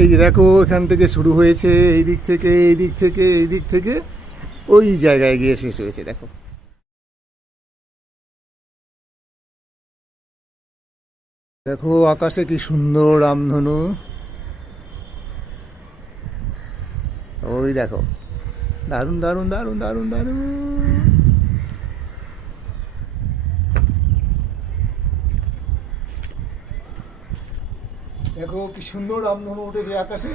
এই যে দেখো, এখান থেকে শুরু হয়েছে, এই দিক থেকে এই দিক থেকে এই দিক থেকে ওই জায়গায় গিয়ে শেষ হয়েছে। দেখো, দেখো আকাশে কি সুন্দর রামধনু। ওই দেখো, দারুণ দারুণ দারুণ দারুণ দারুণ। দেখো কি সুন্দর রামধনু উঠেছে আকাশে,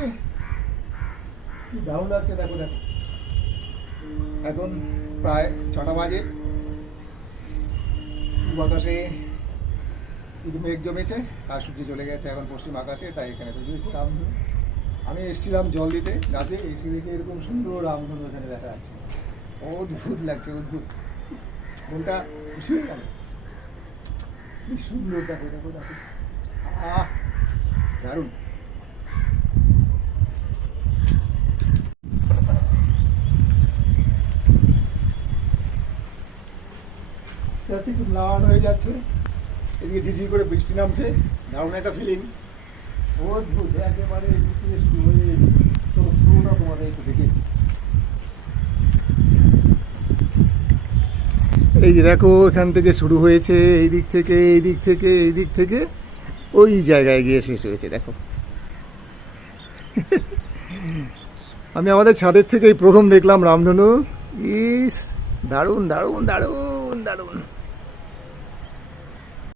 কি দারুণ লাগছে। দেখো দেখো, এখন প্রায় 6টা বাজে, পূর্ব আকাশে কিন্তু মেঘ জমেছে আর সূর্য চলে গেছে এখন পশ্চিম আকাশে, তাই এখানে তৈরি হয়েছে রামধনু। আমি এসেছিলাম জল দিতে গাছে, এসে দেখে এরকম সুন্দর রামধনু এখানে দেখা যাচ্ছে। অদ্ভুত লাগছে, অদ্ভুত, মনটা খুশি হয়ে গেল। কি সুন্দর, দেখো দেখো দেখো, আহ দারুণ। আস্তে আস্তে একটু ম্লান হয়ে যাচ্ছে, এদিকে ঝিঝির করে বৃষ্টি নামছে, দারুণ একটা ফিলিং, অদ্ভুত একেবারে বৃষ্টি শুরু হয়ে শুরুটা তোমাদের একটু দেখে। এই যে দেখো, এখান থেকে শুরু হয়েছে, এই দিক থেকে এই দিক থেকে এই দিক থেকে ওই জায়গায় গিয়ে শেষ হয়েছে। দেখো, আমি আমাদের ছাদের থেকেই প্রথম দেখলাম রামধনু। ইস, দারুণ দারুণ দারুণ দারুণ।